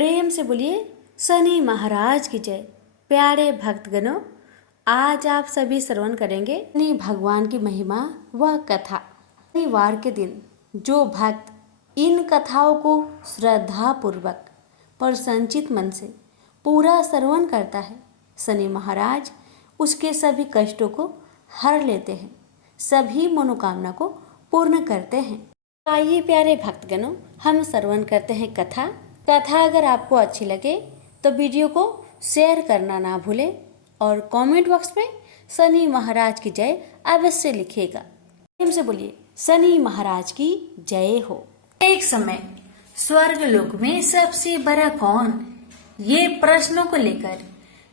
प्रेम से बोलिए शनि महाराज की जय। प्यारे भक्तगणों, आज आप सभी श्रवण करेंगे शनि भगवान की महिमा व कथा। शनिवार के दिन जो भक्त इन कथाओं को श्रद्धा पूर्वक प्रसन्नचित मन से पूरा श्रवण करता है, शनि महाराज उसके सभी कष्टों को हर लेते हैं, सभी मनोकामना को पूर्ण करते हैं। आइए प्यारे भक्तगणों, हम श्रवण करते हैं कथा। अगर आपको अच्छी लगे तो वीडियो को शेयर करना ना भूलें और कमेंट बॉक्स में शनि महाराज की जय अवश्य लिखिएगा। प्रेम से बोलिए शनि महाराज की जय हो। एक समय स्वर्ग लोक में सबसे बड़ा कौन, ये प्रश्नों को लेकर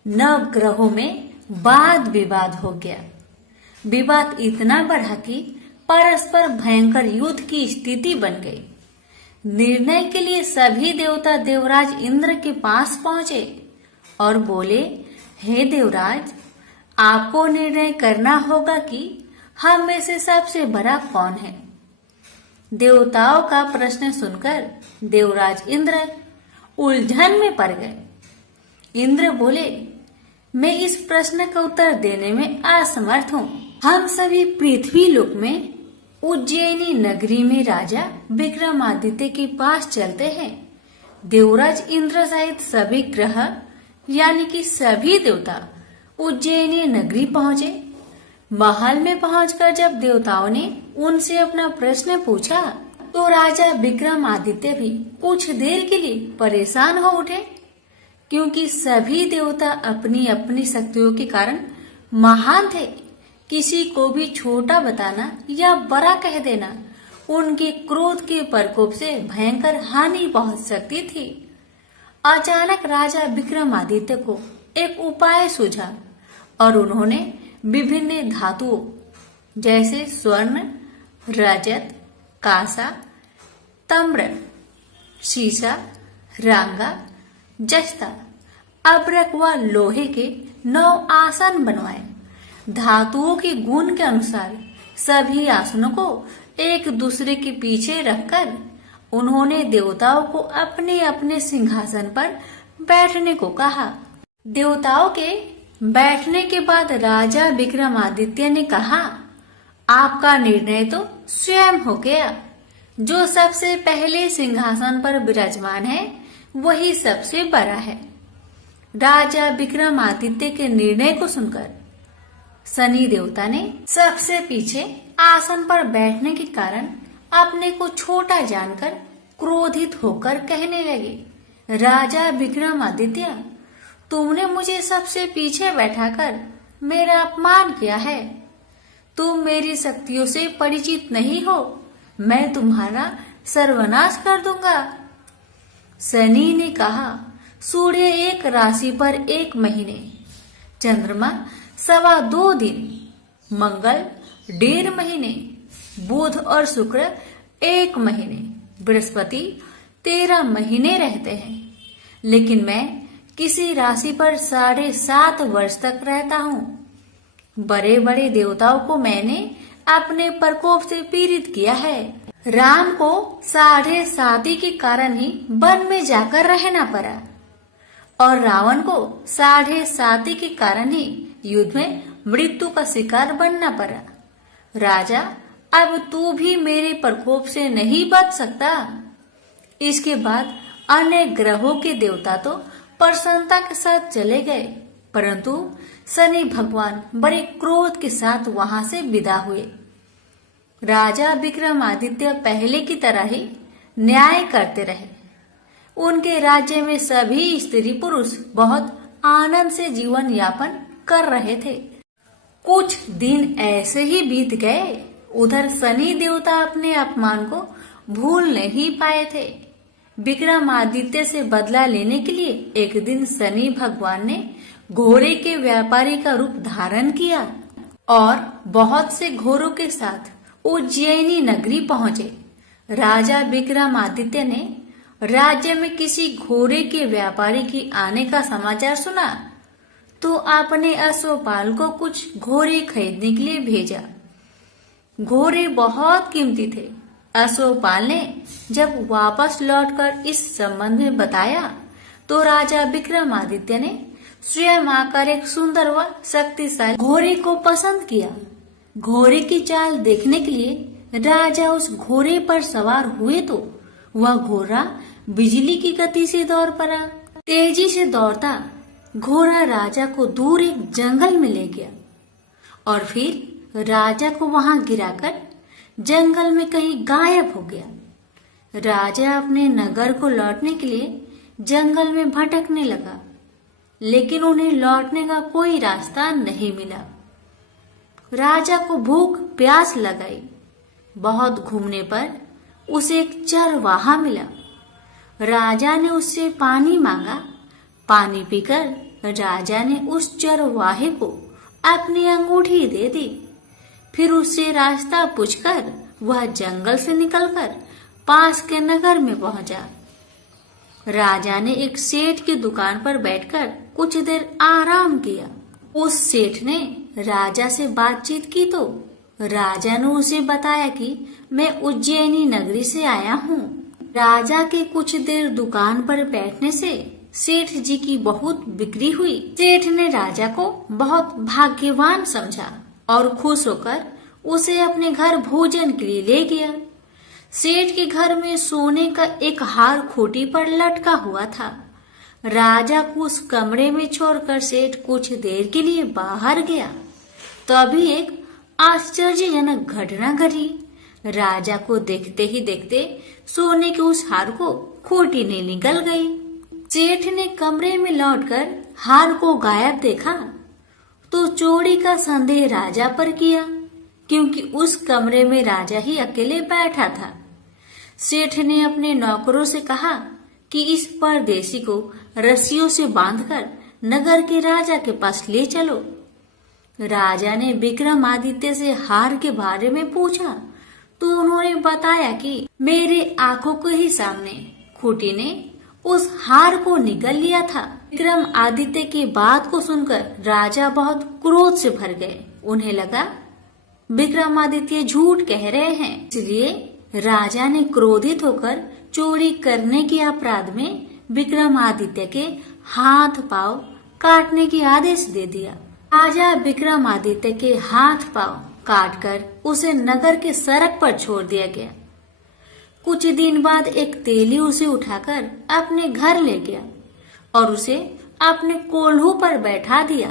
नव ग्रहों में वाद विवाद हो गया। विवाद इतना बढ़ा कि परस्पर भयंकर युद्ध की स्थिति बन गई। निर्णय के लिए सभी देवता देवराज इंद्र के पास पहुंचे और बोले, हे देवराज, आपको निर्णय करना होगा कि हम में से सबसे बड़ा कौन है। देवताओं का प्रश्न सुनकर देवराज इंद्र उलझन में पड़ गए। इंद्र बोले, मैं इस प्रश्न का उत्तर देने में असमर्थ हूँ। हम सभी पृथ्वी लोक में उज्जैनी नगरी में राजा विक्रमादित्य के पास चलते हैं। देवराज इंद्र सहित सभी ग्रह यानी कि सभी देवता उज्जैनी नगरी पहुंचे। महल में पहुंचकर जब देवताओं ने उनसे अपना प्रश्न पूछा तो राजा विक्रमादित्य भी कुछ देर के लिए परेशान हो उठे, क्योंकि सभी देवता अपनी अपनी शक्तियों के कारण महान थे। किसी को भी छोटा बताना या बड़ा कह देना उनके क्रोध के प्रकोप से भयंकर हानि पहुंच सकती थी। अचानक राजा विक्रमादित्य को एक उपाय सूझा और उन्होंने विभिन्न धातुओं जैसे स्वर्ण, रजत, कांसा, ताम्र, शीशा, रांगा, जस्ता, अब्रक व लोहे के 9 आसन बनवाए। धातुओं के गुण के अनुसार सभी आसनों को एक दूसरे के पीछे रखकर उन्होंने देवताओं को अपने अपने सिंहासन पर बैठने को कहा। देवताओं के बैठने के बाद राजा विक्रमादित्य ने कहा, आपका निर्णय तो स्वयं हो गया। जो सबसे पहले सिंहासन पर विराजमान है वही सबसे बड़ा है। राजा विक्रमादित्य के निर्णय को सुनकर शनि देवता ने सबसे पीछे आसन पर बैठने के कारण अपने को छोटा जानकर क्रोधित होकर कहने लगे, राजा विक्रमादित्य, तुमने मुझे सबसे पीछे बैठाकर मेरा अपमान किया है। तुम मेरी शक्तियों से परिचित नहीं हो, मैं तुम्हारा सर्वनाश कर दूंगा। शनि ने कहा, सूर्य एक राशि पर 1 महीने, चंद्रमा 2.25 दिन, मंगल 1.5 महीने, बुध और शुक्र 1 महीने, बृहस्पति 13 महीने रहते हैं। लेकिन मैं किसी राशि पर 7.5 वर्ष तक रहता हूँ। बड़े बड़े देवताओं को मैंने अपने प्रकोप से पीड़ित किया है। राम को 7.5 के कारण ही वन में जाकर रहना पड़ा और रावण को 7.5 के कारण ही युद्ध में मृत्यु का शिकार बनना पड़ा। राजा, अब तू भी मेरे प्रकोप से नहीं बच सकता। इसके बाद अन्य ग्रहों के देवता तो प्रसन्नता के साथ चले गए, परंतु शनि भगवान बड़े क्रोध के साथ वहां से विदा हुए। राजा विक्रमादित्य पहले की तरह ही न्याय करते रहे। उनके राज्य में सभी स्त्री पुरुष बहुत आनंद से जीवन यापन कर रहे थे। कुछ दिन ऐसे ही बीत गए। उधर शनि देवता अपने अपमान को भूल नहीं पाए थे। विक्रमादित्य से बदला लेने के लिए एक दिन शनि भगवान ने घोड़े के व्यापारी का रूप धारण किया और बहुत से घोड़ों के साथ उज्जैनी नगरी पहुंचे। राजा विक्रमादित्य ने राज्य में किसी घोड़े के व्यापारी की आने का समाचार सुना तो आपने अश्वपाल को कुछ घोड़े खरीदने के लिए भेजा। घोड़े बहुत कीमती थे। अश्वपाल ने जब वापस लौटकर इस संबंध में बताया तो राजा विक्रमादित्य ने स्वयं आकर एक सुंदर व शक्तिशाली घोड़े को पसंद किया। घोड़े की चाल देखने के लिए राजा उस घोड़े पर सवार हुए तो वह घोड़ा बिजली की गति से दौड़ पड़ा। तेजी से दौड़ता घोड़ा राजा को दूर एक जंगल में ले गया और फिर राजा को वहां गिराकर जंगल में कहीं गायब हो गया। राजा अपने नगर को लौटने के लिए जंगल में भटकने लगा, लेकिन उन्हें लौटने का कोई रास्ता नहीं मिला। राजा को भूख प्यास लगाई। बहुत घूमने पर उसे एक चरवाहा मिला। राजा ने उससे पानी मांगा। पानी पीकर राजा ने उस चरवाहे को अपनी अंगूठी दे दी। फिर उससे रास्ता पूछकर वह जंगल से निकलकर पास के नगर में पहुंचा। राजा ने एक सेठ की दुकान पर बैठकर कुछ देर आराम किया। उस सेठ ने राजा से बातचीत की तो राजा ने उसे बताया कि मैं उज्जैनी नगरी से आया हूँ। राजा के कुछ देर दुकान पर बैठने से सेठ जी की बहुत बिक्री हुई। सेठ ने राजा को बहुत भाग्यवान समझा और खुश होकर उसे अपने घर भोजन के लिए ले गया। सेठ के घर में सोने का एक हार खूंटी पर लटका हुआ था। राजा को उस कमरे में छोड़कर सेठ कुछ देर के लिए बाहर गया। तभी एक आश्चर्यजनक घटना घटी। राजा को देखते ही देखते सोने के उस हार को खूंटी ने निकल गई। सेठ ने कमरे में लौटकर हार को गायब देखा तो चोरी का संदेह राजा पर किया, क्योंकि उस कमरे में राजा ही अकेले बैठा था। सेठ ने अपने नौकरों से कहा कि इस परदेसी को रस्सियों से बांधकर नगर के राजा के पास ले चलो। राजा ने विक्रमादित्य से हार के बारे में पूछा तो उन्होंने बताया कि मेरे आंखों के ही सामने खूंटी ने उस हार को निगल लिया था। विक्रमादित्य की बात को सुनकर राजा बहुत क्रोध से भर गए। उन्हें लगा विक्रमादित्य झूठ कह रहे हैं, इसलिए राजा ने क्रोधित होकर चोरी करने के अपराध में विक्रमादित्य के हाथ पांव काटने की आदेश दे दिया। राजा विक्रमादित्य के हाथ पांव काटकर उसे नगर के सड़क पर छोड़ दिया गया। कुछ दिन बाद एक तेली उसे उठाकर अपने घर ले गया और उसे अपने कोल्हू पर बैठा दिया।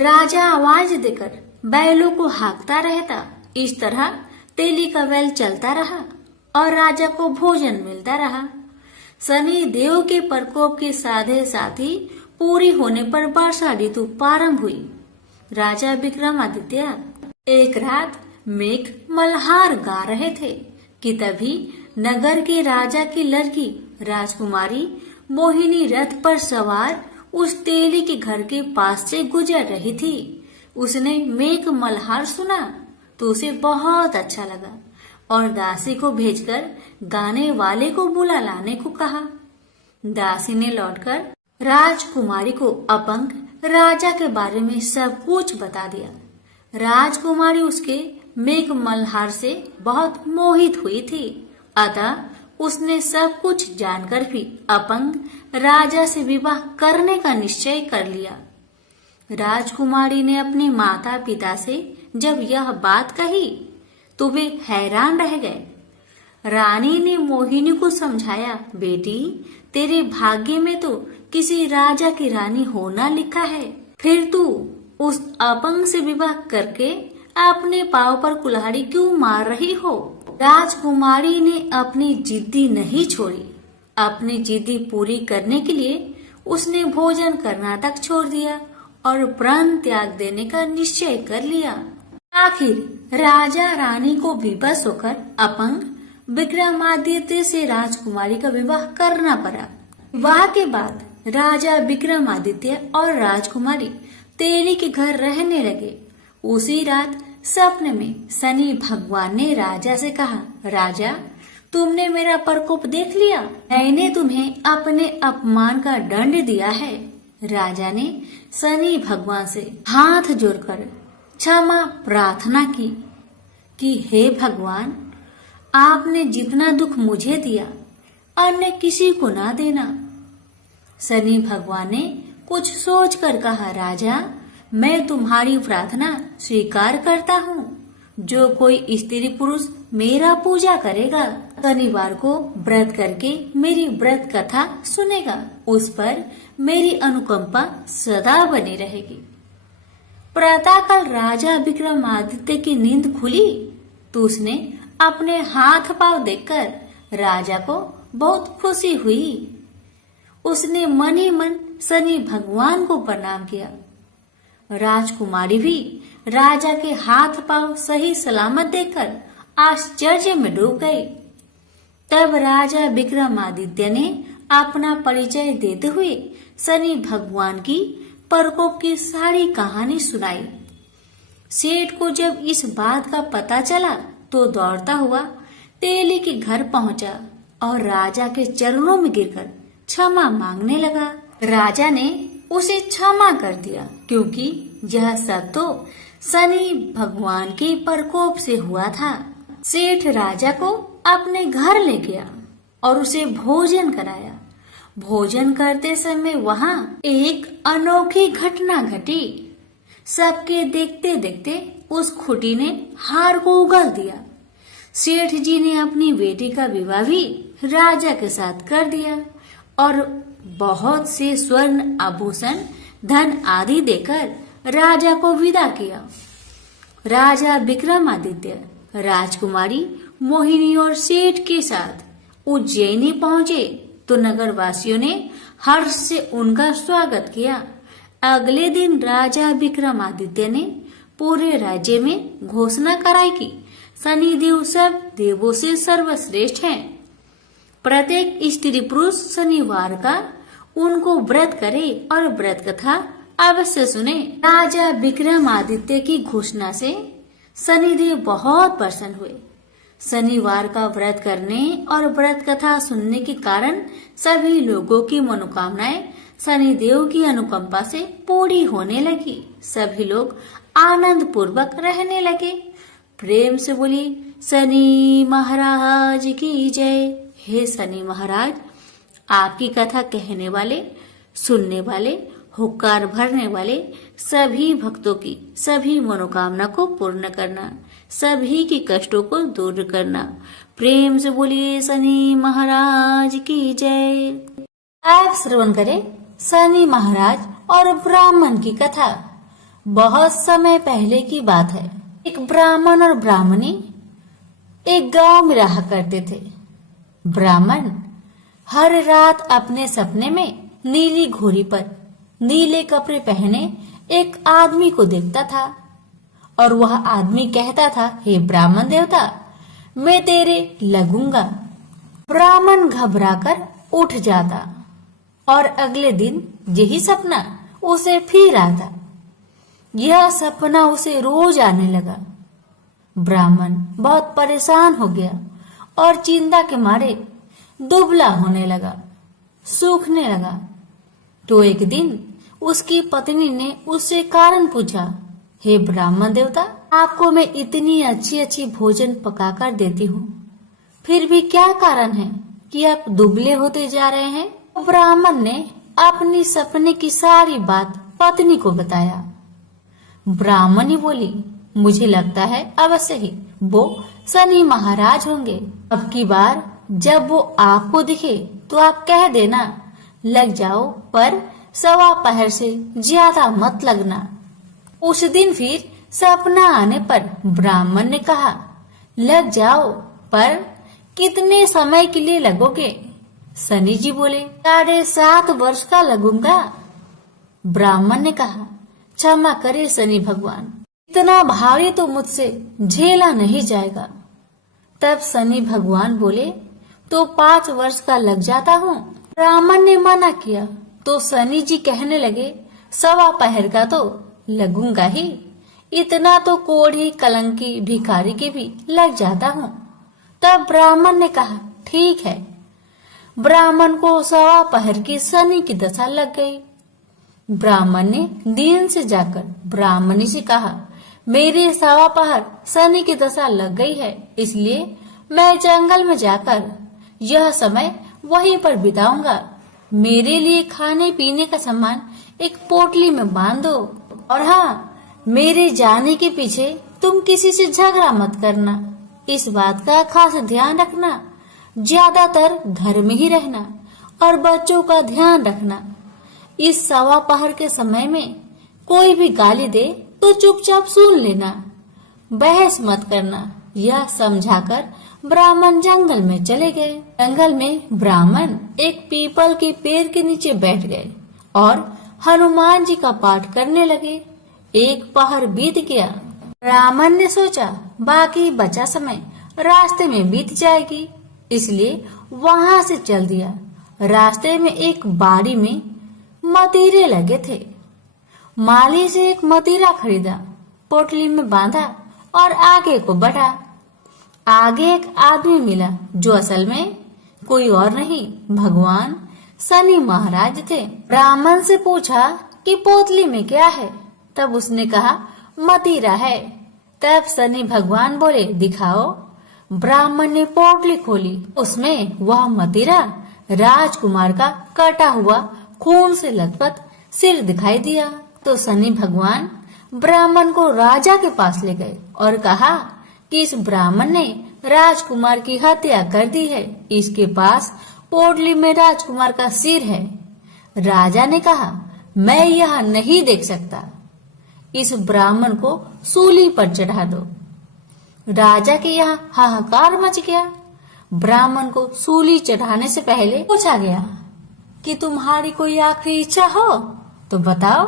राजा आवाज देकर बैलों को हाँकता रहता। इस तरह तेली का बैल चलता रहा और राजा को भोजन मिलता रहा। शनि देव के प्रकोप के साधे साथी पूरी होने पर वर्षा ऋतु प्रारंभ हुई। राजा विक्रमादित्य एक रात मेघ मल्हार गा रहे थे कि तभी नगर के राजा की लड़की राजकुमारी मोहिनी रथ पर सवार उस तेली के घर के पास से गुजर रही थी। उसने मेघ मल्हार सुना तो उसे बहुत अच्छा लगा और दासी को भेजकर गाने वाले को बुला लाने को कहा। दासी ने लौटकर राजकुमारी को अपंग राजा के बारे में सब कुछ बता दिया। राजकुमारी उसके मेघ मल्हार से बहुत मोहित हुई थी, अतः उसने सब कुछ जानकर भी अपंग राजा से विवाह करने का निश्चय कर लिया। राजकुमारी ने अपने माता पिता से जब यह बात कही तो वे हैरान रह गए। रानी ने मोहिनी को समझाया, बेटी तेरे भाग्य में तो किसी राजा की रानी होना लिखा है, फिर तू उस अपंग से विवाह करके अपने पांव पर कुल्हाड़ी क्यों मार रही हो। राजकुमारी ने अपनी जिद्दी नहीं छोड़ी। अपनी जिद्दी पूरी करने के लिए उसने भोजन करना तक छोड़ दिया और प्राण त्याग देने का निश्चय कर लिया। आखिर राजा रानी को विवश होकर अपंग विक्रमादित्य से राजकुमारी का विवाह करना पड़ा। विवाह के बाद राजा विक्रमादित्य और राजकुमारी तेली के घर रहने लगे। उसी रात सपने में शनि भगवान ने राजा से कहा, राजा तुमने मेरा प्रकोप देख लिया, मैंने तुम्हें अपने अपमान का दंड दिया है। राजा ने शनि भगवान से हाथ जोड़कर क्षमा प्रार्थना की कि हे भगवान, आपने जितना दुख मुझे दिया अन्य किसी को ना देना। शनि भगवान ने कुछ सोचकर कहा, राजा मैं तुम्हारी प्रार्थना स्वीकार करता हूँ। जो कोई स्त्री पुरुष मेरा पूजा करेगा, शनिवार को व्रत करके मेरी व्रत कथा सुनेगा, उस पर मेरी अनुकंपा सदा बनी रहेगी। प्रातःकाल राजा विक्रमादित्य की नींद खुली तो उसने अपने हाथ पांव देखकर राजा को बहुत खुशी हुई। उसने मन ही मन शनि भगवान को प्रणाम किया। राजकुमारी भी राजा के हाथ पांव सही सलामत देखकर आश्चर्य में डूब गई। तब राजा विक्रमादित्य ने अपना परिचय देते हुए शनि भगवान की प्रकोप की सारी कहानी सुनाई। सेठ को जब इस बात का पता चला तो दौड़ता हुआ तेली के घर पहुंचा और राजा के चरणों में गिरकर क्षमा मांगने लगा। राजा ने उसे क्षमा कर दिया, क्योंकि यह सब तो शनि भगवान के प्रकोप से हुआ था। सेठ राजा को अपने घर ले गया और उसे भोजन कराया। भोजन करते समय वहाँ एक अनोखी घटना घटी। सबके देखते देखते उस खुटी ने हार को उगल दिया। सेठ जी ने अपनी बेटी का विवाह भी राजा के साथ कर दिया और बहुत से स्वर्ण आभूषण, धन आदि देकर राजा को विदा किया। राजा विक्रमादित्य राजकुमारी मोहिनी और सेठ के साथ उज्जैनी पहुंचे तो नगरवासियों ने हर्ष से उनका स्वागत किया। अगले दिन राजा विक्रमादित्य ने पूरे राज्य में घोषणा कराई कि शनिदेव सब देवों से सर्वश्रेष्ठ हैं। प्रत्येक स्त्री पुरुष शनिवार का उनको व्रत करे और व्रत कथा अवश्य सुने। राजा विक्रमादित्य की घोषणा से शनिदेव बहुत प्रसन्न हुए। शनिवार का व्रत करने और व्रत कथा सुनने के कारण सभी लोगों की मनोकामनाएं शनिदेव की अनुकंपा से पूरी होने लगी। सभी लोग आनंद पूर्वक रहने लगे। प्रेम से बोली शनि महाराज की जय। हे शनि महाराज, आपकी कथा कहने वाले, सुनने वाले, हुक्कार भरने वाले सभी भक्तों की सभी मनोकामना को पूर्ण करना, सभी की कष्टों को दूर करना। प्रेम से बोलिए शनि महाराज की जय। आप श्रवण करें शनि महाराज और ब्राह्मण की कथा। बहुत समय पहले की बात है। एक ब्राह्मण और ब्राह्मणी एक गांव में रहा करते थे। ब्राह्मण हर रात अपने सपने में नीली घोड़ी पर नीले कपड़े पहने एक आदमी को देखता था और वह आदमी कहता था, हे ब्राह्मण देवता, मैं तेरे लगूंगा। ब्राह्मण घबराकर उठ जाता और अगले दिन यही सपना उसे फिर आता। यह सपना उसे रोज आने लगा। ब्राह्मण बहुत परेशान हो गया और चिंता के मारे दुबला होने लगा, सूखने लगा। तो एक दिन उसकी पत्नी ने उससे कारण पूछा, हे ब्राह्मण देवता, आपको मैं इतनी अच्छी अच्छी भोजन पकाकर देती हूँ, फिर भी क्या कारण है कि आप दुबले होते जा रहे हैं? ब्राह्मण ने अपनी सपने की सारी बात पत्नी को बताया। ब्राह्मणी बोली, मुझे लगता है अवश्य ही वो शनि महाराज होंगे। अब की बार जब वो आपको दिखे तो आप कह देना, लग जाओ, पर 1:15 से ज्यादा मत लगना। उस दिन फिर सपना आने पर ब्राह्मण ने कहा, लग जाओ, पर कितने समय के लिए लगोगे? शनि जी बोले, 7.5 वर्ष का लगूंगा। ब्राह्मण ने कहा, क्षमा करे शनि भगवान, इतना भारी तो मुझसे झेला नहीं जाएगा। तब शनि भगवान बोले, तो 5 वर्ष का लग जाता हूँ। ब्राह्मण ने मना किया तो शनि जी कहने लगे, 1:15 का तो लगूंगा ही, इतना तो कोढ़ी कलंकी भिखारी के भी लग जाता हूँ। तब ब्राह्मण ने कहा, ठीक है। ब्राह्मण को 1:15 की शनि की दशा लग गई। ब्राह्मण ने दीन से जाकर ब्राह्मणी से कहा, मेरे 1:15 शनि की दशा लग गई है, इसलिए मैं जंगल में जाकर यह समय वहीं पर बिताऊंगा। मेरे लिए खाने पीने का सामान एक पोटली में बांध दो। और हाँ, मेरे जाने के पीछे तुम किसी से झगड़ा मत करना। इस बात का खास ध्यान रखना। ज्यादातर घर में ही रहना और बच्चों का ध्यान रखना। इस सवा पहर के समय में कोई भी गाली दे तो चुपचाप सुन लेना, बहस मत करना। यह समझाकर ब्राह्मण जंगल में चले गए। जंगल में ब्राह्मण एक पीपल के पेड़ के नीचे बैठ गए और हनुमान जी का पाठ करने लगे। एक पहर बीत गया। ब्राह्मण ने सोचा बाकी बचा समय रास्ते में बीत जाएगी, इसलिए वहां से चल दिया। रास्ते में एक बाड़ी में मतीरे लगे थे। माली से एक मतीरा खरीदा, पोटली में बांधा और आगे को बढ़ा। आगे एक आदमी मिला जो असल में कोई और नहीं, भगवान शनि महाराज थे। ब्राह्मण से पूछा कि पोटली में क्या है? तब उसने कहा मतीरा है। तब शनि भगवान बोले दिखाओ। ब्राह्मण ने पोटली खोली। उसमें वह मतीरा राजकुमार का कटा हुआ खून से लथपथ सिर दिखाई दिया। तो शनि भगवान ब्राह्मण को राजा के पास ले गए और कहा कि इस ब्राह्मण ने राजकुमार की हत्या कर दी है। इसके पास पोटली में राजकुमार का सिर है। राजा ने कहा मैं यह नहीं देख सकता, इस ब्राह्मण को सूली पर चढ़ा दो। राजा के यहाँ हाहाकार मच गया। ब्राह्मण को सूली चढ़ाने से पहले पूछा गया कि तुम्हारी कोई आखिरी इच्छा हो तो बताओ।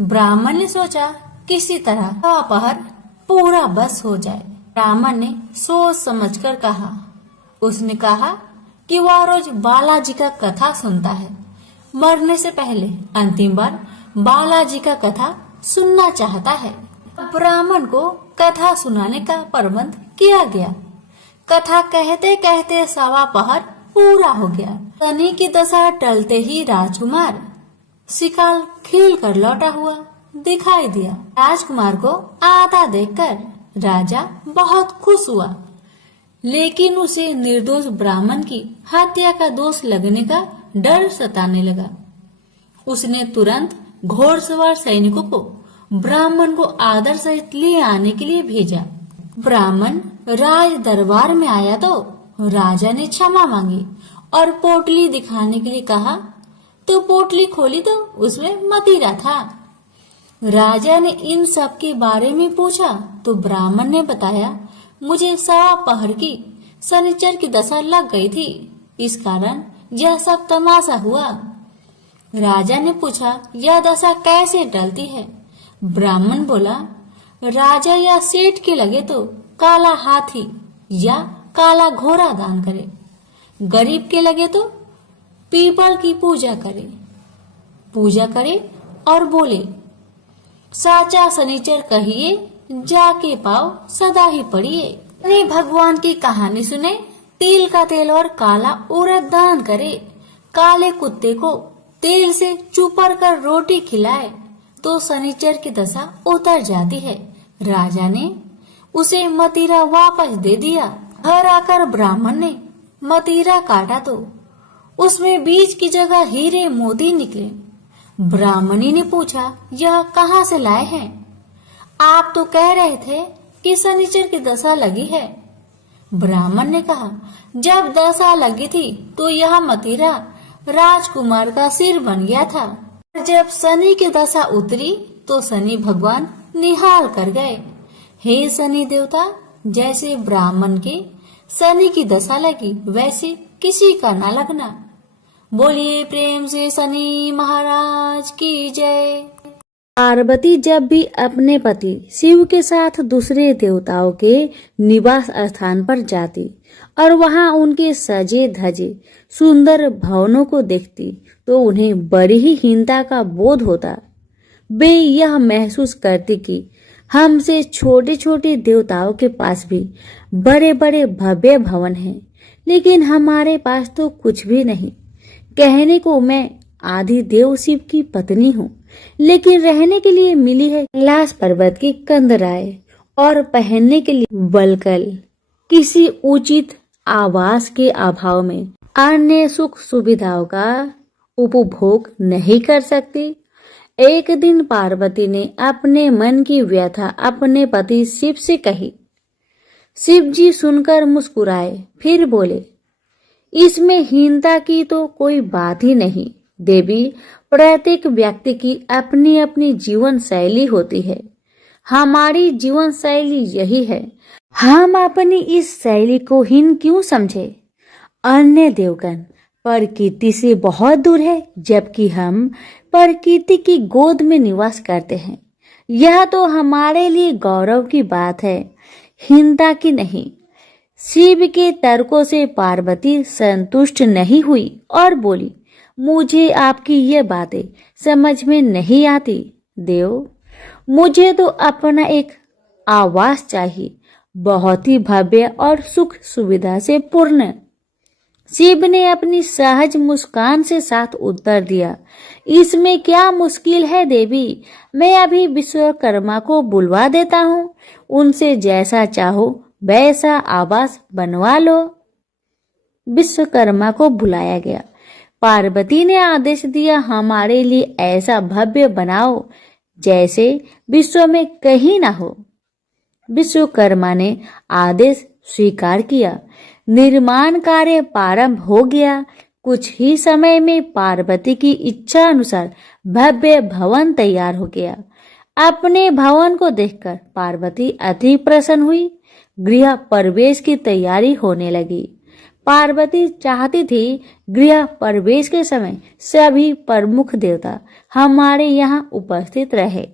ब्राह्मण ने सोचा किसी तरह सवा पहर पूरा बस हो जाए। ब्राह्मण ने सोच समझकर कहा। उसने कहा कि वह रोज बालाजी का कथा सुनता है। मरने से पहले अंतिम बार बालाजी का कथा सुनना चाहता है। ब्राह्मण को कथा सुनाने का प्रबंध किया गया। कथा कहते कहते सवा पहर पूरा हो गया। शनि की दशा टलते ही राजकुमार शिकाल खेल कर लौटा हुआ दिखाई दिया। राजकुमार को आता देखकर राजा बहुत खुश हुआ, लेकिन उसे निर्दोष ब्राह्मण की हत्या का दोष लगने का डर सताने लगा। उसने तुरंत घोड़सवार सैनिकों को ब्राह्मण को आदर सहित ले आने के लिए भेजा। ब्राह्मण राज दरबार में आया तो राजा ने क्षमा मांगी और पोटली दिखाने के लिए कहा तो पोटली खोली तो उसमें मतीरा था। राजा ने इन सब के बारे में पूछा तो ब्राह्मण ने बताया मुझे सवा पहर की शनिचर की दशा लग गई थी, इस कारण यह सब तमाशा हुआ। राजा ने पूछा यह दशा कैसे टलती है? ब्राह्मण बोला राजा या सेठ के लगे तो काला हाथी या काला घोड़ा दान करे, गरीब के लगे तो पीपल की पूजा करे और बोले साचा शनिचर कहिए जाके पाओ सदा ही पढ़िए। शनि भगवान की कहानी सुने, तिल का तेल और काला उड़द दान करे, काले कुत्ते को तेल से चुपर कर रोटी खिलाए तो शनिचर की दशा उतर जाती है। राजा ने उसे मतीरा वापस दे दिया। घर आकर ब्राह्मण ने मतीरा काटा तो उसमें बीज की जगह हीरे मोती निकले। ब्राह्मणी ने पूछा यह कहाँ से लाए हैं? आप तो कह रहे थे कि शनिचर की दशा लगी है। ब्राह्मण ने कहा जब दशा लगी थी तो यह मतीरा राजकुमार का सिर बन गया था। जब शनि की दशा उतरी तो शनि भगवान निहाल कर गए। हे शनि देवता, जैसे ब्राह्मण के शनि की दशा लगी वैसे किसी का ना लगना। बोलिए प्रेम से शनि महाराज की जय। पार्वती जब भी अपने पति शिव के साथ दूसरे देवताओं के निवास स्थान पर जाती और वहां उनके सजे धजे सुंदर भवनों को देखती तो उन्हें बड़ी ही हीनता का बोध होता। वे यह महसूस करती कि हमसे छोटे छोटे देवताओं के पास भी बड़े बड़े भव्य भवन हैं, लेकिन हमारे पास तो कुछ भी नहीं। कहने को मैं आदि देव शिव की पत्नी हूँ, लेकिन रहने के लिए मिली है कैलाश पर्वत की कंदराएं और पहनने के लिए वल्कल। किसी उचित आवास के अभाव में अन्य सुख सुविधाओं का उपभोग नहीं कर सकती। एक दिन पार्वती ने अपने मन की व्यथा अपने पति शिव से कही। शिव जी सुनकर मुस्कुराए, फिर बोले, इसमें हीनता की तो कोई बात ही नहीं देवी। प्रत्येक व्यक्ति की अपनी अपनी जीवन शैली होती है। हमारी जीवन शैली यही है, हम अपनी इस शैली को हीन क्यों समझे। अन्य देवगण प्रकृति से बहुत दूर है, जबकि हम प्रकृति की गोद में निवास करते हैं। यह तो हमारे लिए गौरव की बात है, हीनता की नहीं। शिव के तर्कों से पार्वती संतुष्ट नहीं हुई और बोली, मुझे आपकी ये बातें समझ में नहीं आती देव। मुझे तो अपना एक आवास चाहिए, बहुत ही भव्य और सुख सुविधा से पूर्ण। शिव ने अपनी सहज मुस्कान से साथ उत्तर दिया, इसमें क्या मुश्किल है देवी। मैं अभी विश्वकर्मा को बुलवा देता हूँ, उनसे जैसा चाहो वैसा आवास बनवा लो। विश्वकर्मा को बुलाया गया। पार्वती ने आदेश दिया, हमारे लिए ऐसा भव्य बनाओ जैसे विश्व में कहीं ना हो। विश्वकर्मा ने आदेश स्वीकार किया। निर्माण कार्य प्रारंभ हो गया। कुछ ही समय में पार्वती की इच्छा अनुसार भव्य भवन तैयार हो गया। अपने भवन को देखकर पार्वती अति प्रसन्न हुई। गृह प्रवेश की तैयारी होने लगी। पार्वती चाहती थी गृह प्रवेश के समय सभी प्रमुख देवता हमारे यहाँ उपस्थित रहे।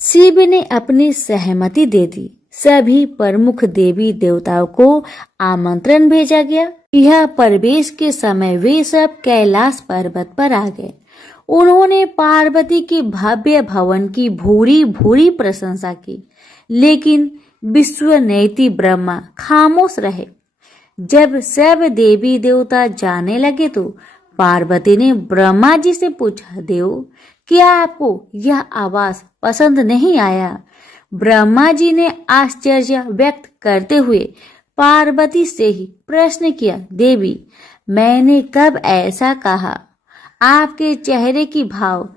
शिव ने अपनी सहमति दे दी। सभी प्रमुख देवी देवताओं को आमंत्रण भेजा गया। यह प्रवेश के समय वे सब कैलाश पर्वत पर आ गए। उन्होंने पार्वती के भव्य भवन की भूरी भूरी प्रशंसा की, लेकिन विश्वनेत्री ब्रह्मा खामोश रहे। जब सब देवी देवता जाने लगे तो पार्वती ने ब्रह्मा जी से पूछा, देव क्या आपको यह आवास पसंद नहीं आया। ब्रह्मा जी ने आश्चर्य व्यक्त करते हुए पार्वती से ही प्रश्न किया, देवी मैंने कब ऐसा कहा। आपके चेहरे की भाव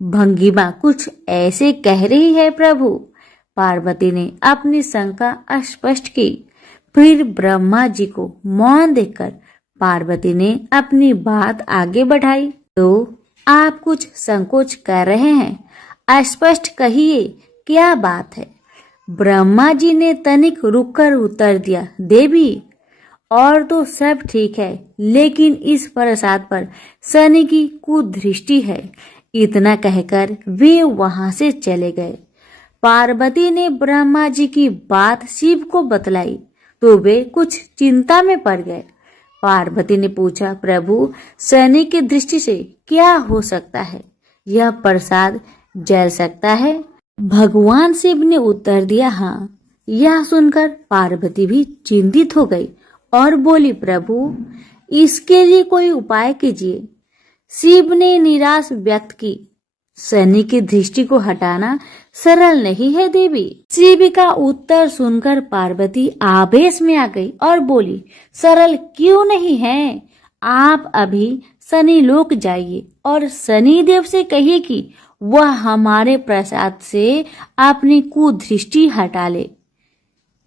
भंगिमा कुछ ऐसे कह रही है प्रभु। पार्वती ने अपनी शंका स्पष्ट की। फिर ब्रह्मा जी को मौन देखकर पार्वती ने अपनी बात आगे बढ़ाई। तो आप कुछ संकोच कर रहे हैं, स्पष्ट कहिए क्या बात है। ब्रह्मा जी ने तनिक रुककर उत्तर दिया, देवी और तो सब ठीक है, लेकिन इस प्रसाद पर शनि की कुदृष्टि है। इतना कहकर वे वहां से चले गए। पार्वती ने ब्रह्मा जी की बात शिव को बतलाई तो वे कुछ चिंता में पड़ गए। पार्वती ने पूछा, प्रभु शनि की दृष्टि से क्या हो सकता है, यह प्रसाद जल सकता है। भगवान शिव ने उत्तर दिया, हाँ। यह सुनकर पार्वती भी चिंतित हो गई और बोली, प्रभु इसके लिए कोई उपाय कीजिए। शिव ने निराश व्यक्त की, शनि की दृष्टि को हटाना सरल नहीं है देवी। शिव का उत्तर सुनकर पार्वती आवेश में आ गई और बोली, सरल क्यों नहीं है। आप अभी शनि लोक जाइए और शनि देव से कहिए कि वह हमारे प्रसाद से अपनी कुदृष्टि हटा ले।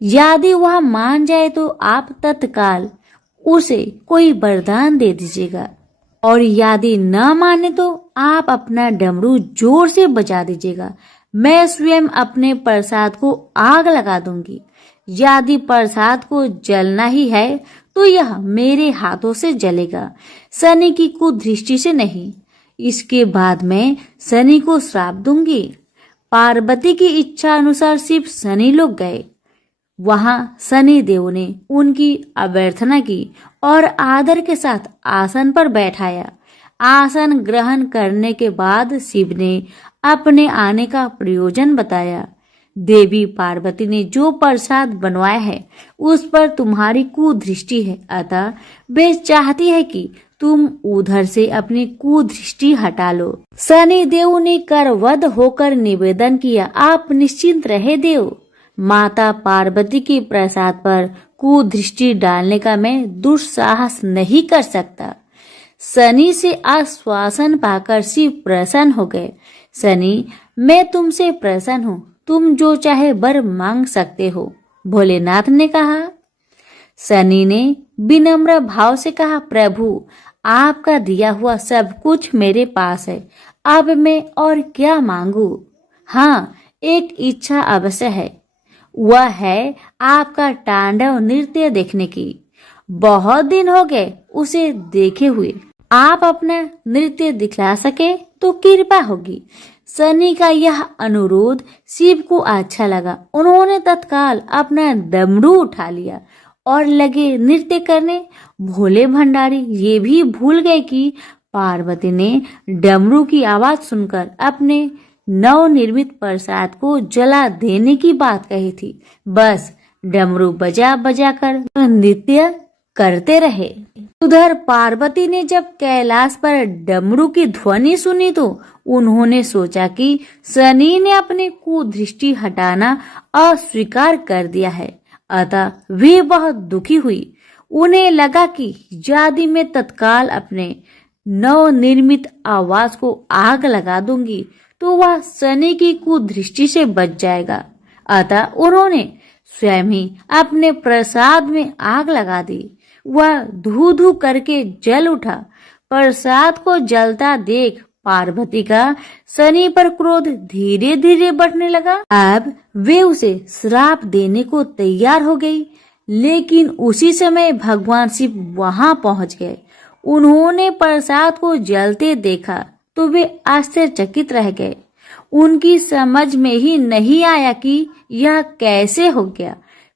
यदि वह मान जाए तो आप तत्काल उसे कोई वरदान दे दीजिएगा, और यदि न माने तो आप अपना डमरू जोर से बजा दीजिएगा। मैं स्वयं अपने प्रसाद को आग लगा दूंगी। यदि प्रसाद को जलना ही है तो यह मेरे हाथों से जलेगा, शनि की कुदृष्टि से नहीं। इसके बाद मैं शनि को श्राप दूंगी। पार्वती की इच्छा अनुसार शिव शनि लोक गए। वहां शनि देव ने उनकी अभ्यर्थना की और आदर के साथ आसन पर बैठाया। आसन ग्रहण करने के बाद शिव ने अपने आने का प्रयोजन बताया। देवी पार्वती ने जो प्रसाद बनवाया है उस पर तुम्हारी कुदृष्टि है, अतः वे चाहती है कि तुम उधर से अपनी कुदृष्टि हटा लो। शनि देव ने करवध होकर निवेदन किया, आप निश्चिंत रहे देव। माता पार्वती के प्रसाद पर कुदृष्टि डालने का मैं दुस्साहस नहीं कर सकता। शनि से आश्वासन पाकर शिव प्रसन्न हो गए। शनि, मैं तुमसे प्रसन्न हूँ, तुम जो चाहे वर मांग सकते हो, भोलेनाथ ने कहा। शनि ने विनम्र भाव से कहा, प्रभु, आपका दिया हुआ सब कुछ मेरे पास है, अब मैं और क्या मांगू? हाँ, एक इच्छा अवश्य है, वह है आपका तांडव नृत्य देखने की। बहुत दिन हो गए उसे देखे हुए, आप अपना नृत्य दिखला सके तो कृपा होगी। शनि का यह अनुरोध शिव को अच्छा लगा। उन्होंने तत्काल अपना डमरू उठा लिया और लगे नृत्य करने। भोले भंडारी ये भी भूल गए कि पार्वती ने डमरू की आवाज सुनकर अपने नवनिर्मित प्रसाद को जला देने की बात कही थी। बस डमरू बजा बजा कर नृत्य करते रहे। उधर पार्वती ने जब कैलाश पर डमरू की ध्वनि सुनी तो उन्होंने सोचा कि शनि ने अपने कुदृष्टि हटाना अस्वीकार कर दिया है, अतः वे बहुत दुखी हुई। उन्हें लगा कि यदि मैं तत्काल अपने नवनिर्मित आवास को आग लगा दूंगी तो वह शनि की कुदृष्टि से बच जाएगा। अतः उन्होंने स्वयं ही अपने प्रसाद में आग लगा दी। वह धू धू करके जल उठा। प्रसाद को जलता देख पार्वती का शनि पर क्रोध धीरे धीरे बढ़ने लगा। अब वे उसे श्राप देने को तैयार हो गई, लेकिन उसी समय भगवान शिव वहां पहुंच गए। उन्होंने प्रसाद को जलते देखा तो वे आश्चर्यचकित रह गए। उनकी समझ में ही नहीं आया कि यह कैसे हो गया।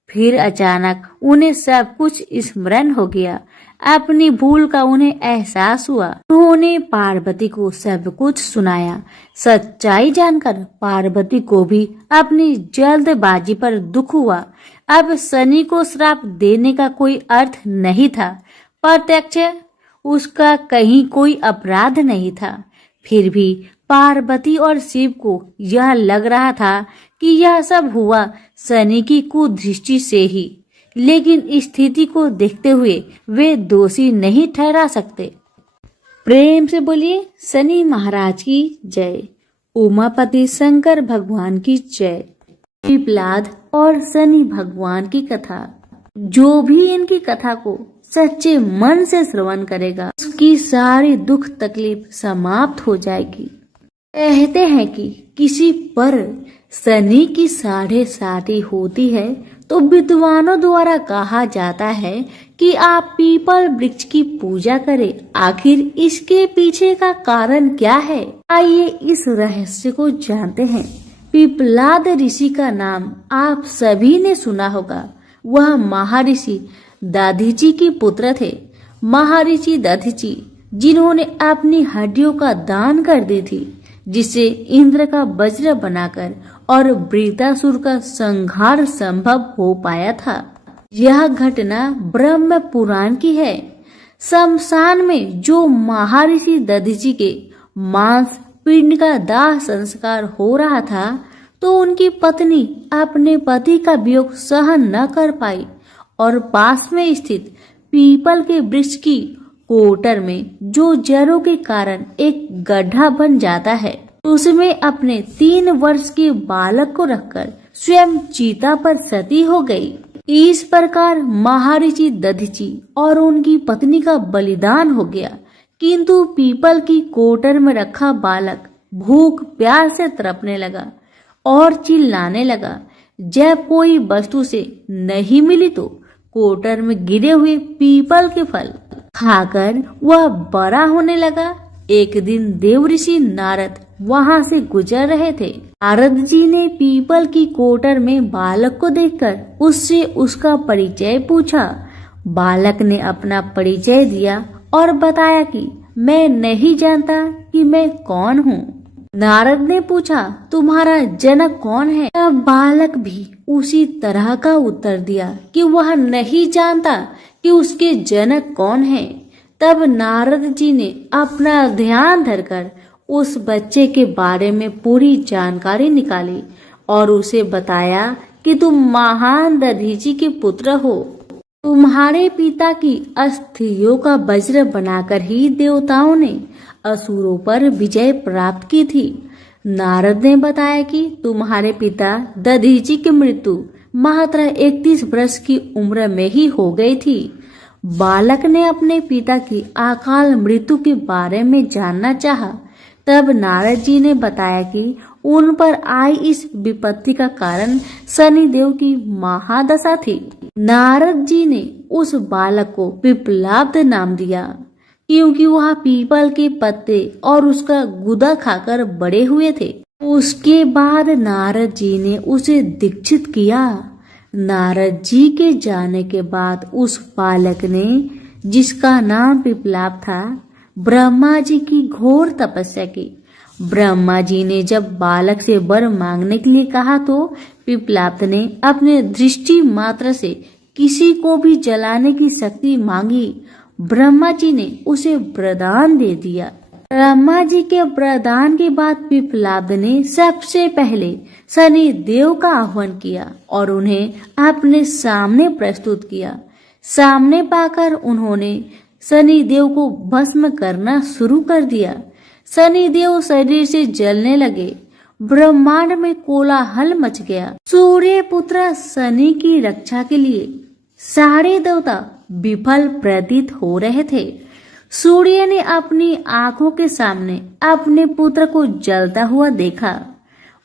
फिर अचानक उन्हें सब कुछ स्मरण हो गया। अपनी भूल का उन्हें एहसास हुआ। उन्होंने पार्वती को सब कुछ सुनाया। सच्चाई जानकर पार्वती को भी अपनी जल्दबाजी पर दुख हुआ। अब शनि को श्राप देने का कोई अर्थ नहीं था। प्रत्यक्ष उसका कहीं कोई अपराध नहीं था। फिर भी पार्वती और शिव को यह लग रहा था कि यह सब हुआ शनि की कुदृष्टि से ही, लेकिन स्थिति को देखते हुए वे दोषी नहीं ठहरा सकते। प्रेम से बोलिए शनि महाराज की जय। उमापति शंकर भगवान की जय। पिपलाद और शनि भगवान की कथा, जो भी इनकी कथा को सच्चे मन से श्रवण करेगा उसकी सारी दुख तकलीफ समाप्त हो जाएगी। कहते हैं कि किसी पर शनि की 7.5 होती है तो विद्वानों द्वारा कहा जाता है कि आप पीपल वृक्ष की पूजा करें। आखिर इसके पीछे का कारण क्या है? आइए इस रहस्य को जानते हैं। पिपलाद ऋषि का नाम आप सभी ने सुना होगा। वह महर्षि दधीचि के पुत्र थे। महर्षि दधीचि जिन्होंने अपनी हड्डियों का दान कर दी थी, जिससे इंद्र का वज्र बनाकर और वृत्रासुर का संहार संभव हो पाया था। यह घटना ब्रह्म पुराण की है। शमशान में जो महर्षि दधीचि के मांस पिंड का दाह संस्कार हो रहा था तो उनकी पत्नी अपने पति का वियोग सहन न कर पाई और पास में स्थित पीपल के वृक्ष की कोटर में जो जड़ों के कारण एक गड्ढा बन जाता है, उसमें अपने 3 वर्ष के बालक को रखकर स्वयं चीता पर सती हो गई। इस प्रकार महर्षि दधीचि और उनकी पत्नी का बलिदान हो गया। किंतु पीपल की कोटर में रखा बालक भूख प्यास से तड़पने लगा और चिल्लाने लगा। जब कोई वस्तु से नहीं मिली तो कोटर में गिरे हुए पीपल के फल खाकर वह बड़ा होने लगा। एक दिन देवऋषि नारद वहां से गुजर रहे थे। नारद जी ने पीपल की कोटर में बालक को देखकर उससे उसका परिचय पूछा। बालक ने अपना परिचय दिया और बताया कि मैं नहीं जानता कि मैं कौन हूँ। नारद ने पूछा, तुम्हारा जनक कौन है? तब बालक भी उसी तरह का उत्तर दिया कि वह नहीं जानता कि उसके जनक कौन है। तब नारद जी ने अपना ध्यान धरकर उस बच्चे के बारे में पूरी जानकारी निकाली और उसे बताया कि तुम महान दधीचि के पुत्र हो। तुम्हारे पिता की अस्थियों का वज्र बनाकर ही देवताओं ने असुरों पर विजय प्राप्त की थी। नारद ने बताया कि तुम्हारे पिता दधीचि की मृत्यु मात्र 31 वर्ष की उम्र में ही हो गई थी। बालक ने अपने पिता की अकाल मृत्यु के बारे में जानना चाहा। तब नारद जी ने बताया कि उन पर आई इस विपत्ति का कारण शनिदेव की महादशा थी। नारद जी ने उस बालक को पिप्पलाद नाम दिया, क्योंकि वह पीपल के पत्ते और उसका गुदा खाकर बड़े हुए थे। उसके बाद नारद जी ने उसे दीक्षित किया। नारद जी के जाने के बाद उस बालक ने, जिसका नाम पिप्पलाद था, ब्रह्मा जी की घोर तपस्या की। ब्रह्मा जी ने जब बालक से वर मांगने के लिए कहा तो पिप्पलाद ने अपने दृष्टि मात्र से किसी को भी जलाने की शक्ति मांगी। ब्रह्मा जी ने उसे वरदान दे दिया। ब्रह्मा जी के वरदान के बाद पिप्पलाद ने सबसे पहले शनि देव का आह्वान किया और उन्हें अपने सामने प्रस्तुत किया। सामने पाकर उन्होंने शनि देव को भस्म करना शुरू कर दिया। शनि देव शरीर से जलने लगे। ब्रह्मांड में कोलाहल मच गया। सूर्य पुत्र शनि की रक्षा के लिए सारे देवता विफल प्रतीत हो रहे थे। सूर्य ने अपनी आंखों के सामने अपने पुत्र को जलता हुआ देखा।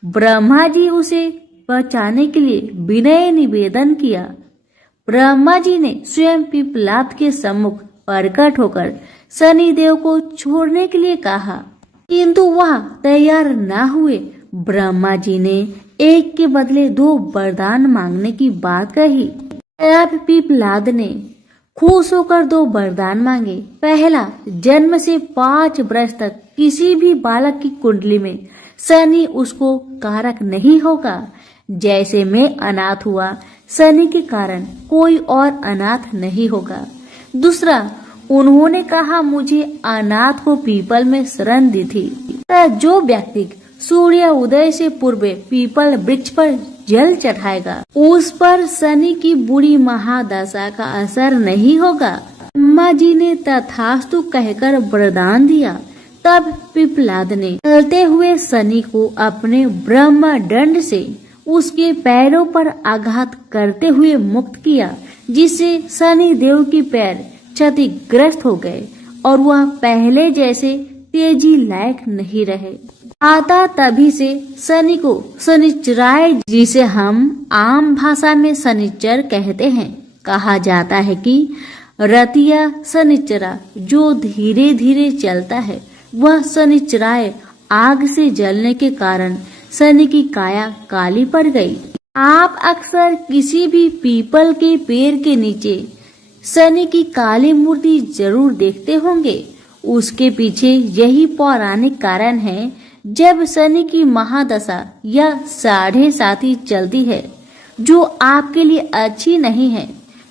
ब्रह्मा जी उसे बचाने के लिए विनय निवेदन किया। ब्रह्मा जी ने स्वयं पिप्पलाद के सम्मुख प्रकट होकर शनि देव को छोड़ने के लिए कहा, किंतु वह तैयार न हुए। ब्रह्मा जी ने एक के बदले 2 वरदान मांगने की बात कही। अब पिप्पलाद ने खुश होकर 2 वरदान मांगे। पहला, जन्म से 5 वर्ष तक किसी भी बालक की कुंडली में शनि उसको कारक नहीं होगा। जैसे मैं अनाथ हुआ, शनि के कारण कोई और अनाथ नहीं होगा। दूसरा, उन्होंने कहा मुझे अनाथ को पीपल में शरण दी थी। जो व्यक्ति सूर्य उदय से पूर्व पीपल वृक्ष पर जल चढ़ाएगा, उस पर शनि की बुरी महादशा का असर नहीं होगा। ब्रह्मा जी ने तथास्तु कहकर वरदान दिया। तब पिप्पलाद ने चलते हुए शनि को अपने ब्रह्म दंड से उसके पैरों पर आघात करते हुए मुक्त किया, जिससे शनि देव की पैर क्षतिग्रस्त हो गए और वह पहले जैसे तेजी लायक नहीं रहे। आता तभी से शनि को शनिचराय, जिसे हम आम भाषा में शनिचर कहते हैं, कहा जाता है कि रतिया शनिचरा जो धीरे धीरे चलता है, वह शनिचराय आग से जलने के कारण शनि की काया काली पड़ गई। आप अक्सर किसी भी पीपल के पेड़ के नीचे शनि की काली मूर्ति जरूर देखते होंगे। उसके पीछे यही पौराणिक कारण है। जब शनि की महादशा या 7.5 चलती है, जो आपके लिए अच्छी नहीं है,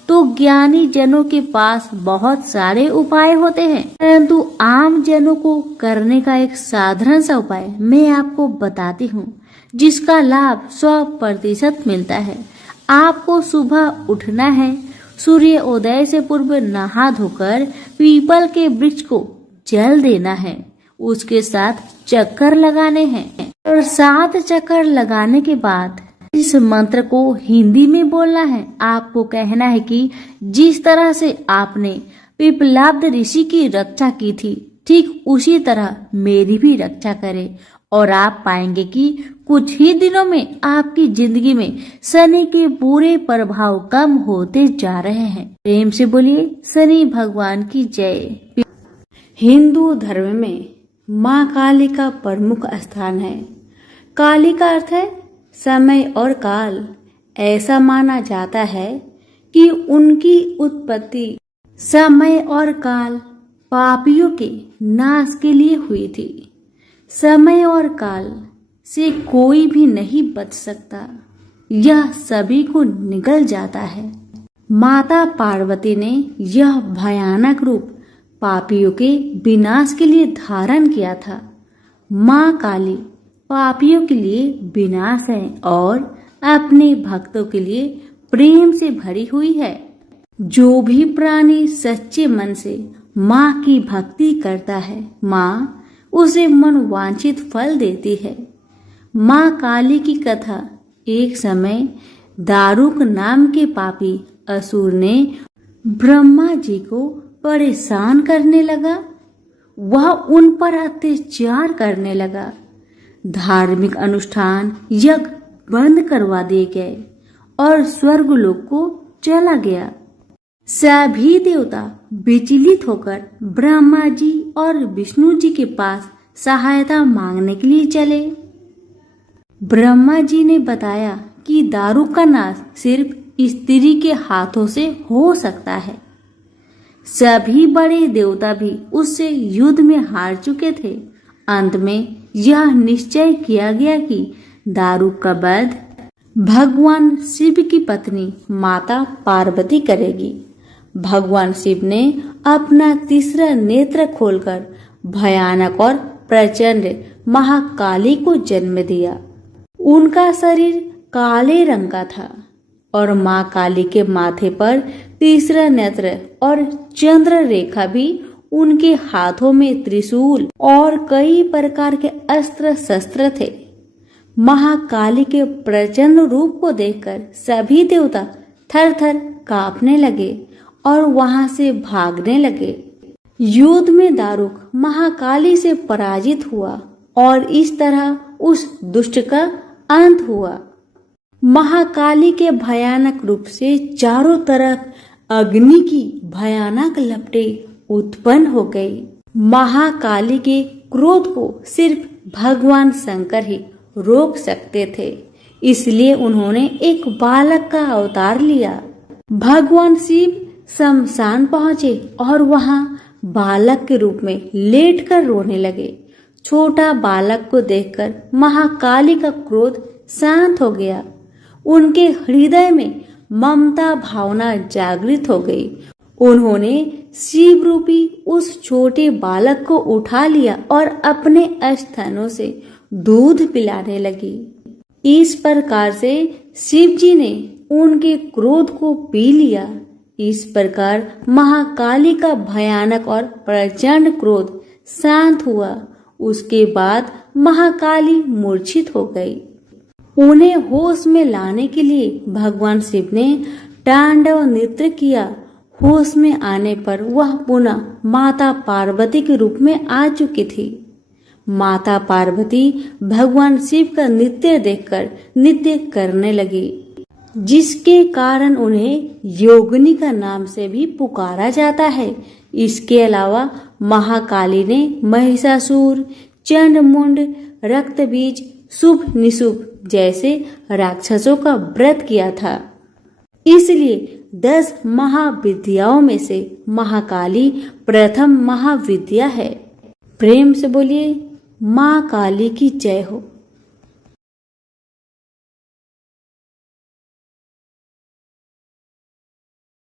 तो ज्ञानी जनों के पास बहुत सारे उपाय होते हैं, परंतु आम जनों को करने का एक साधारण सा उपाय मैं आपको बताती हूँ, जिसका लाभ 100% मिलता है। आपको सुबह उठना है, सूर्य उदय से पूर्व नहा धोकर पीपल के वृक्ष को जल देना है, उसके साथ चक्कर लगाने हैं और 7 चक्कर लगाने के बाद इस मंत्र को हिंदी में बोलना है। आपको कहना है कि जिस तरह से आपने पिप्पलाद ऋषि की रक्षा की थी, ठीक उसी तरह मेरी भी रक्षा करें, और आप पाएंगे कि कुछ ही दिनों में आपकी जिंदगी में शनि के बुरे प्रभाव कम होते जा रहे हैं। प्रेम से बोलिए शनि भगवान की जय। हिंदू धर्म में माँ काली का प्रमुख स्थान है। काली का अर्थ है समय और काल। ऐसा माना जाता है कि उनकी उत्पत्ति समय और काल पापियों के नाश के लिए हुई थी। समय और काल से कोई भी नहीं बच सकता, यह सभी को निगल जाता है। माता पार्वती ने यह भयानक रूप पापियों के विनाश के लिए धारण किया था। माँ काली पापियों के लिए विनाश है और अपने भक्तों के लिए प्रेम से भरी हुई है। जो भी प्राणी सच्चे मन से माँ की भक्ति करता है, माँ उसे मनवांछित फल देती है। माँ काली की कथा। एक समय दारुक नाम के पापी असुर ने ब्रह्मा जी को परेशान करने लगा। वह उन पर अत्याचार करने लगा। धार्मिक अनुष्ठान यज्ञ बंद करवा दिए गए और स्वर्गलोक को चला गया। सभी देवता विचलित होकर ब्रह्मा जी और विष्णु जी के पास सहायता मांगने के लिए चले। ब्रह्मा जी ने बताया कि दारुक का नाश सिर्फ स्त्री के हाथों से हो सकता है। सभी बड़े देवता भी उससे युद्ध में हार चुके थे। अंत में यह निश्चय किया गया कि दारुक का वध भगवान शिव की पत्नी माता पार्वती करेगी। भगवान शिव ने अपना तीसरा नेत्र खोलकर भयानक और प्रचंड महाकाली को जन्म दिया। उनका शरीर काले रंग का था और माँ काली के माथे पर तीसरा नेत्र और चंद्र रेखा भी, उनके हाथों में त्रिशूल और कई प्रकार के अस्त्र शस्त्र थे। महाकाली के प्रचंड रूप को देखकर सभी देवता थर थर कांपने लगे और वहां से भागने लगे। युद्ध में दारुक महाकाली से पराजित हुआ और इस तरह उस दुष्ट का अंत हुआ। महाकाली के भयानक रूप से चारों तरफ अग्नि की भयानक लपटें उत्पन्न हो गई। महाकाली के क्रोध को सिर्फ भगवान शंकर ही रोक सकते थे, इसलिए उन्होंने एक बालक का अवतार लिया। भगवान शिव शमशान पहुंचे और वहां बालक के रूप में लेटकर रोने लगे। छोटा बालक को देखकर महाकाली का क्रोध शांत हो गया। उनके हृदय में ममता भावना जागृत हो गई। उन्होंने शिव रूपी उस छोटे बालक को उठा लिया और अपने स्तनों से दूध पिलाने लगी। इस प्रकार से शिव जी ने उनके क्रोध को पी लिया। इस प्रकार महाकाली का भयानक और प्रचंड क्रोध शांत हुआ। उसके बाद महाकाली मूर्छित हो गई। उन्हें होश में लाने के लिए भगवान शिव ने तांडव नृत्य किया। होश में आने पर वह पुनः माता पार्वती के रूप में आ चुकी थी। माता पार्वती भगवान शिव का नृत्य देखकर नृत्य करने लगी, जिसके कारण उन्हें योगिनी का नाम से भी पुकारा जाता है। इसके अलावा महाकाली ने महिषासुर, चंडमुंड, रक्तबीज, शुभ निशुभ जैसे राक्षसों का व्रत किया था। इसलिए 10 महाविद्याओं में से महाकाली प्रथम महाविद्या है। प्रेम से बोलिए माँ काली की जय हो।